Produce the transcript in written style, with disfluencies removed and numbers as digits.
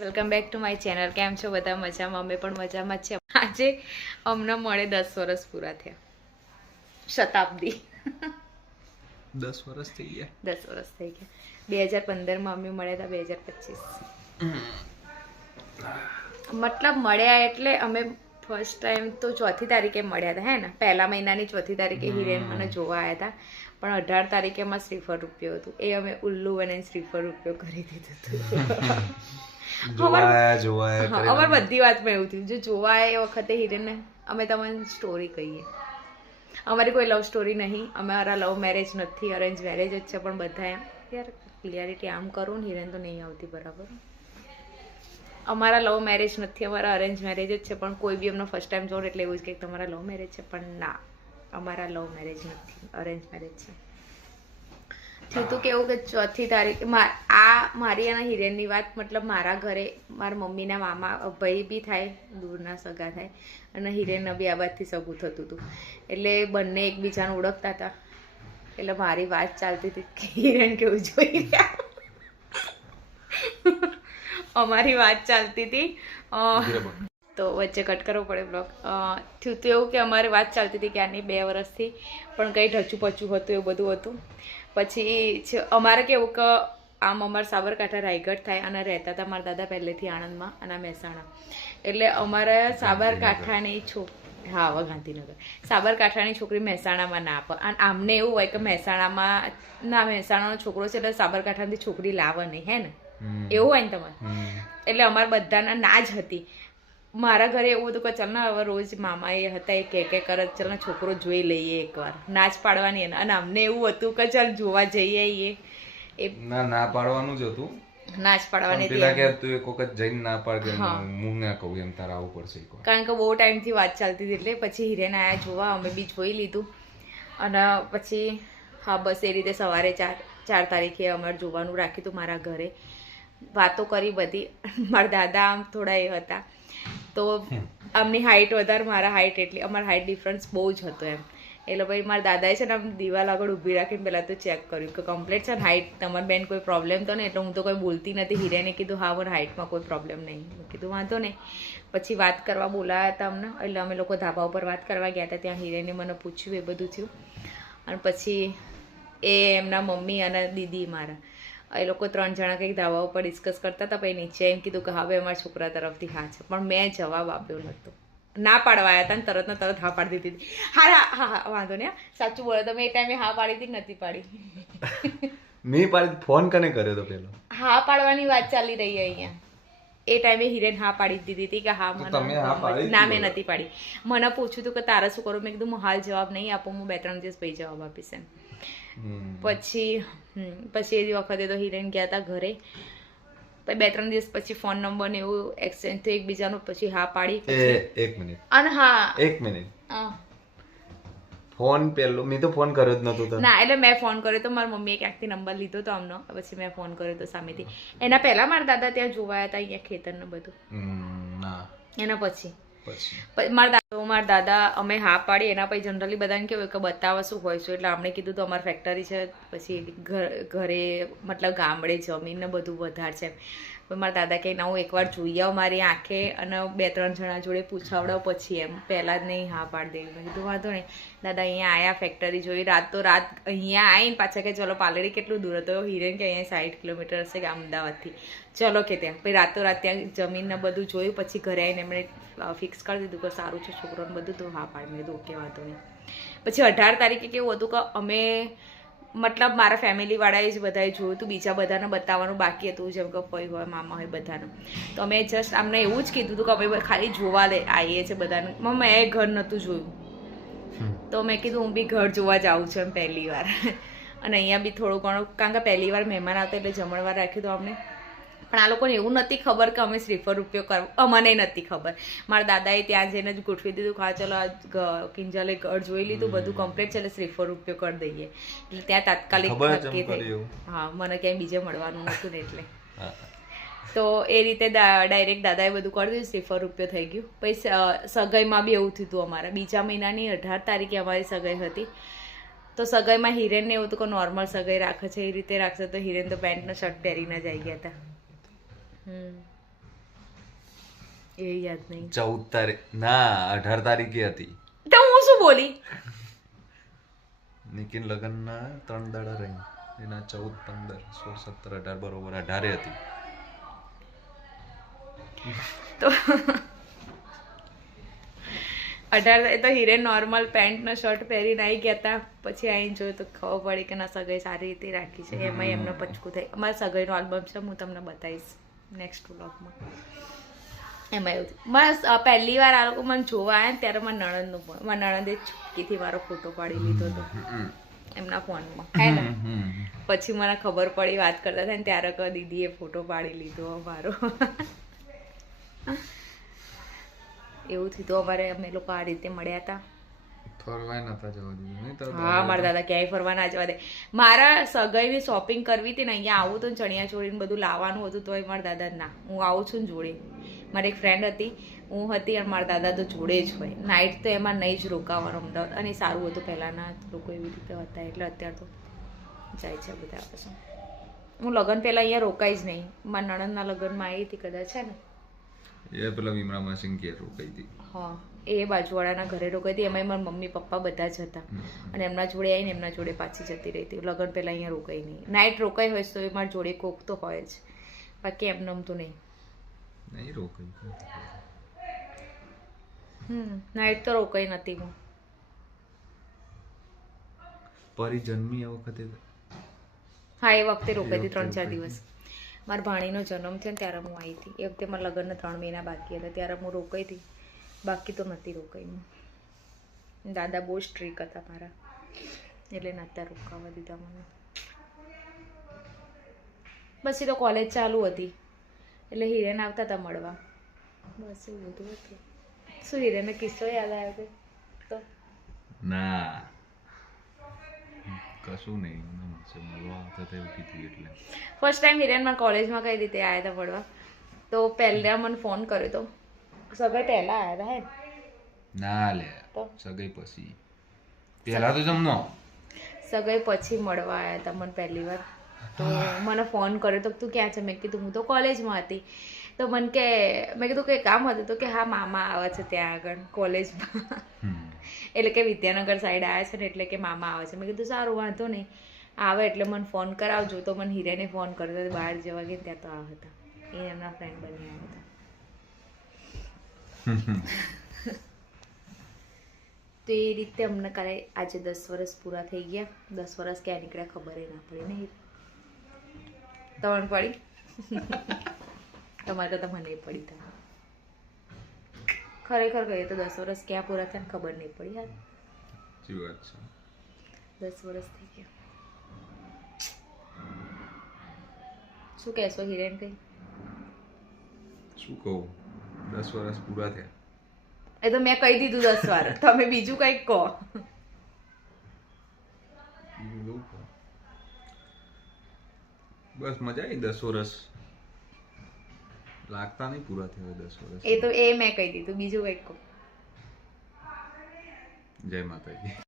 Welcome back to my channel. કેમ છો બધા? મજામાં? અમે પણ મજામાં જ છે. આજે અમને મળે 10 વર્ષ પૂરા થયા. શતાબ્દી 10 વર્ષ થઈ ગયા. 10 વર્ષ થઈ ગયા. 2015 અમે મળ્યા હતા. 2025 મતલબ મળ્યા એટલે અમે ફર્સ્ટ ટાઈમ તો 4મી તારીખે મળ્યા હતા, હે ને? પહેલા મહિનાની 4મી તારીખે હિરેન મને જોવા આવ્યા હતા, પણ 18 તારીખે માં શ્રીફળ રૂપિયો હતું. એ અમે ઉલ્લુ બને શ્રીફળ રૂપિયો કરી દીધું હતું. અમારે બધી વાતમાં એવું થયું. જો જોવા એ વખતે હિરેનને અમે તમને સ્ટોરી કહીએ. અમારી કોઈ લવ સ્ટોરી નહીં, અમારા લવ મેરેજ નથી, અરેન્જ મેરેજ જ છે. પણ બધા એમ યાર ક્લિયરિટી આમ કરું ને, હિરેન તો નહીં આવતી બરાબર. અમારા લવ મેરેજ નથી, અમારા અરેન્જ મેરેજ જ છે. પણ કોઈ બી અમને ફર્સ્ટ ટાઈમ જોડે એટલે એવું જ કે તમારા લવ મેરેજ છે, પણ ના, અમારા લવ મેરેજ નથી, અરેન્જ મેરેજ છે. થયું તું કેવું કે 4મી તારીખે મારી અને હિરેનની વાત, મતલબ મારા ઘરે મારા મમ્મીના મામા ભાઈ બી થાય, દૂરના સગા થાય, અને હિરેનને બી આ બાજુથી સગું થતું હતું. એટલે બંને એકબીજાને ઓળખતા હતા. એટલે મારી વાત ચાલતી હતી કે હિરેન કેવું જોઈ રહ્યા. અમારી વાત ચાલતી હતી તો વચ્ચે કટ કરવો પડે બ્લોગ. થયું તો એવું કે અમારી વાત ચાલતી હતી કે આની 2 વર્ષથી, પણ કંઈ ઢચું પચું હતું, એવું બધું હતું. પછી અમારે કેવું કે આમ અમારે સાબરકાંઠા રાયગઢ થાય, અને રહેતા હતા મારા દાદા પહેલેથી આણંદમાં અને મહેસાણા. એટલે અમારે સાબરકાંઠાની ગાંધીનગર સાબરકાંઠાની છોકરી મહેસાણામાં ના આપે. અને આમને એવું હોય કે મહેસાણાનો છોકરો છે એટલે સાબરકાંઠાની છોકરી લાવે નહીં, હે ને? એવું હોય ને તમારે. એટલે અમારે બધાના ના જ હતી. મારા ઘરે એવું હતું કે ચાલ ને હવે રોજ મામા એ હતા એ કે કરત, ચાલ ને છોકરો જોઈ લઈએ એકવાર, નાચ પાડવાની. અને અમને એવું હતું કે ચાલ જોવા જઈએ. એ ના પાડવાનું જ હતું, નાચ પાડવાની હતી. પેલા કે તું એક વખત જઈને ના પાડ કે હું ના કહું એમ, તારા આવું પડશે. કારણ કે બહુ ટાઈમથી વાત ચાલતી હતી. એટલે પછી હિરેન આયા જોવા, અમે બી જોઈ લીધું. અને પછી હા બસ એ રીતે સવારે 4 તારીખે અમારે જોવાનું રાખ્યું હતું મારા ઘરે. વાતો કરી બધી. મારા દાદા આમ થોડા એ હતા, તો આમની હાઇટ વધારે, મારા હાઇટ એટલી, અમારા હાઇટ ડિફરન્સ બહુ જ હતો એમ. એટલે ભાઈ મારા દાદાએ છે ને આમ દિવાલ આગળ ઊભી રાખીને પહેલાં તો ચેક કર્યું કે કમ્પ્લીટ છે ને હાઇટ, તમારી બેન કોઈ પ્રોબ્લેમ તો નહીં. એટલે હું તો કોઈ બોલતી નથી. હિરેને કીધું હા મને હાઇટમાં કોઈ પ્રોબ્લેમ નહીં. મેં કીધું વાંધો નહીં. પછી વાત કરવા બોલાયા હતા અમને, એટલે અમે લોકો ધાબા ઉપર વાત કરવા ગયા હતા. ત્યાં હિરેને મને પૂછ્યું, એ બધું થયું. અને પછી એ એમના મમ્મી અને દીદી મારા, એ લોકો 3 જણા કંઈક ધાબા ઉપર ડિસ્કસ કરતા હતા. પછી નીચે એમ કીધું કે હવે અમારા છોકરા તરફથી હા છે. પણ મેં જવાબ આપ્યો નહોતો. ના પાડવા આવ્યા હતા ને તરત ને તરત હા પાડી દીધી. હા વાંધો નહીં, સાચું બોલો તમે. એ ટાઈમે હા પાડી હતી, નથી પાડી. મેં પાડી. ફોન કને કર્યો તો પેલો? હા પાડવાની વાત ચાલી રહી અહીંયા. એ ટાઈમે હિરેન હા પાડી દીધી હતી કે હા મને. ના મેં નથી પાડી. મને પૂછ્યું હતું કે તારે શું કરું? મેં કીધું હું હાલ જવાબ નહીં આપું, હું 2-3 દિવસ પછી જવાબ આપીશ એમ. પછી એ વખતે તો હિરેન ગયા હતા ઘરે. પછી 2-3 દિવસ પછી ફોન નંબર ને એવું એક્સચેન્જ થયું એકબીજાનું. પછી હા પાડી. એક મિનિટ. અને હા 1 મિનિટ. ફોન પેલો મેં તો ફોન કર્યો જ નતો. ના એટલે મેં ફોન કર્યો તો મારી મમ્મીએ ક્યાંકથી નંબર લીધો તો આમનો. પછી મેં ફોન કર્યો તો સામેથી. એના પહેલા મારા દાદા ત્યાં જોવાયા હતા અહીંયા ખેતર ને બધું. એના પછી મારા દાદા અમે હા પાડી. એના પછી જનરલી બધાને કેવું કે બતાવવા શું હોય છે. એટલે અમને કીધું તો અમારી ફેક્ટરી છે, પછી ઘરે મતલબ ગામડે જમીન ને બધું વધારે છે. મારા દાદા કહે ના હું એકવાર જોઈ આવું મારી આંખે, અને 2-3 જણા જોડે પૂછાવડાવ પછી એમ. પહેલાં જ નહીં હા પાડી દેવી. મેં કીધું વાંધો નહીં. દાદા અહીંયા આવ્યા, ફેક્ટરી જોઈ, રાત અહીંયા આવીને પાછા કે ચલો પાલડી કેટલું દૂર હતો? હિરેન કે અહીંયા 60 કિલોમીટર હશે કે અમદાવાદથી. ચલો કે ત્યાં. પછી રાતોરાત ત્યાં જમીનને બધું જોયું. પછી ઘરે આવીને એમણે ફિક્સ કરી દીધું કે સારું છે છોકરોને બધું. તો હા પાડી. મેં કીધું ઓકે વાંધો નહીં. પછી 18 તારીખે કેવું હતું કે અમે મતલબ મારા ફેમિલીવાળાએ જ બધાએ જોયું હતું, બીજા બધાને બતાવવાનું બાકી હતું, જેમ કે ફઈ હોય, મામા હોય, બધાનું. તો અમે જસ્ટ અમને એવું જ કીધું હતું કે અમે ખાલી જોવા આવીએ છીએ બધાનું. મેં ઘર નહોતું જોયું, તો મેં કીધું હું બી ઘર જોવા જાઉં છું એમ પહેલી વાર. અને અહીંયા બી થોડું ઘણું, કારણ કે પહેલી વાર મહેમાન આવતા એટલે જમણવાર રાખ્યું તો અમને. પણ આ લોકોને એવું નથી ખબર કે અમે શ્રીફળ રૂપિયો કરવો. અમને નથી ખબર. મારા દાદાએ ત્યાં જઈને જ ગોઠવી દીધું કે હા ચલો આ કિંજલે ઘર જોઈ લીધું, બધું કમ્પ્લીટ છે, એટલે શ્રીફળ રૂપિયો કરી દઈએ. એટલે ત્યાં તાત્કાલિક નક્કી થઈ. હા મને ક્યાંય બીજે મળવાનું નહોતું ને એટલે. તો એ રીતે ડાયરેક્ટ દાદાએ બધું કરી દીધું. શ્રીફળ રૂપિયો થઈ ગયું. પછી સગાઈમાં બી એવું થયું હતું અમારે. બીજા મહિનાની 18 તારીખે અમારી સગાઈ હતી. તો સગાઈમાં હિરેનને એવું હતું કે નોર્મલ સગાઈ રાખે છે, એ રીતે રાખશે. તો હિરેન તો પેન્ટ ને શર્ટ પહેરીને જ આવી ગયા હતા. એ યાદ નહીં. 14 તારીખ ના 18 તારીખે હતી. તો હું શું બોલી? નિકિન લગ્નના 3 દાડા રહી. એના 14, 15, 16, 17, 18 બરોબર 18 હતી. તો 18 તો હિરેન નોર્મલ પેન્ટ ને શર્ટ પહેરીને આવી ગયા હતા. પછી આવીને જોયું તો ખબર પડી કે ના સગાઈ સારી રીતે રાખી છે. એમાં એમને પચકું થાય. અમારા સગાઈનો આલ્બમ છે, હું તમને બતાવીશ નેક્સ્ટ વ્લોગમાં. એમાં એવું થયું. બસ પહેલી વાર આ લોકો મને જોવા આવ્યા ને ત્યારે મારા નણંદનું પણ મારા નણંદે ચૂપકીથી મારો ફોટો પાડી લીધો હતો એમના ફોનમાં. હે ને પછી મને ખબર પડી વાત કરતા હતા ને ત્યારે કહો દીદીએ ફોટો પાડી લીધો મારો. એવું થયું. તો અમારે અમે લોકો આ રીતે મળ્યા હતા. ફરવાય નતા જવા દીધું નહીં તો. હા, મારા દાદા ક્યાંય ફરવા ના જવા દે. મારા સગાઈની શોપિંગ કરવી હતી ને, અહીંયા આવું તો ચણિયા ચોળી બધું લાવવાનું હતું તો મારા દાદા ના, હું આવું છું ને જોડે. મારી એક ફ્રેન્ડ હતી, હું હતી અને મારા દાદા તો જોડે જ હોય. નાઇટ તો એમાં નહીં જ રોકાવાનું અમદાવાદ. અને સારું હતું, પહેલાંના લોકો એવી રીતે હતા એટલે અત્યારે તો જાય છે બધા. પછી હું લગ્ન પહેલાં અહીંયા રોકાઈ જ નહીં. મારા નણંદના લગ્નમાં આવી હતી કદાચ, છે ને એ પેલા વિમરા માસી કે રોકાઈ હતી. હા, એ બાજુવાળાના ઘરે રોકાઈ હતી. એમાં મારા મમ્મી પપ્પા બધા જ હતા અને એમના જોડે આવીને એમના જોડે પાછી જતી રહી હતી. લગ્ન પહેલાં અહીંયા રોકાઈ નહીં. નાઇટ રોકાઈ હોય તો એ મારા જોડે કોક તો હોય જ, બાકી એમને તો નહીં. નહીં રોકાઈ. નાઇટ તો રોકાઈ નથી હું. પરી જન્મી આ વખતે. હા, એ વખતે રોકાઈ હતી 3-4 દિવસ. મારા ભાણીનો જન્મ છે ને ત્યારે હું આવી હતી. એ વખતે મારા લગ્નને 3 મહિના બાકી હતા ત્યારે હું રોકાઈ હતી, બાકી તો નથી રોકાઈ હું. દાદા બહુ સ્ટ્રીક હતા મારા, એટલે નહોતા રોકાવા દીધા મને. પછી તો કોલેજ ચાલુ હતી એટલે હિરેન આવતા હતા મળવા. બસ એવું બધું હતું. શું હિરેનનો કિસ્સો યાદ આવ્યો છે તો? ના કશું નહીં, મળવા આવતા હતા એવું કીધું એટલે. ફર્સ્ટ ટાઈમ હિરેન મારા કોલેજમાં કઈ રીતે આવ્યા હતા મળવા, તો પહેલા મને ફોન કર્યો તો. સગાઈ પહેલા આવ્યા હતા હે? ના લે, સગાઈ પછી. પહેલા તો જમનો. સગાઈ પછી મળવા આવ્યા હતા મને પહેલી વાર. તો મને ફોન કર્યો તો તું ક્યાં છે? મેં કીધું હું તો કોલેજમાં હતી. તો મને કે, મેં કીધું કે કામ હતું? તો કે હા મામા આવે છે ત્યાં આગળ કોલેજમાં. એટલે કે વિદ્યાનગર સાઈડ આવ્યા છે ને એટલે કે મામા આવે છે. મેં કીધું સારું, વાંધો નહીં, આવે એટલે મને ફોન કરાવજો. તો મને હિરેને ફોન કર્યો તો બહાર જવા ગયા ત્યાં તો આ હતા. એ એમના ફ્રેન્ડ બની આવ્યા હતા. તો એ રીતે અમને કાલે આજે 10 વર્ષ પૂરા થઈ ગયા. 10 વર્ષ ક્યાં નીકળ્યા ખબર ના પડી નહીં. તમને પડી? તમારે તો મને પડી था. ખરેખર કહીએ તો 10 વર્ષ ક્યાં પૂરા થયા ખબર નહીં પડી. યાર સાચી વાત છે. 10 વર્ષ થઈ ગયા. શું કહેશો હિરેન? કઈ શું કહું, 10 વર્ષ પૂરા થયા. એ તો મેં કહી દીધું 10 વાર. તમે બીજું કંઈક કહો. બસ મજા આવી. 10 વર્ષ લાગતા નહીં પૂરા થયા 10 વર્ષ. એ તો એ મેં કહી દીધું, બીજું કંઈક કહો. જય માતાજી.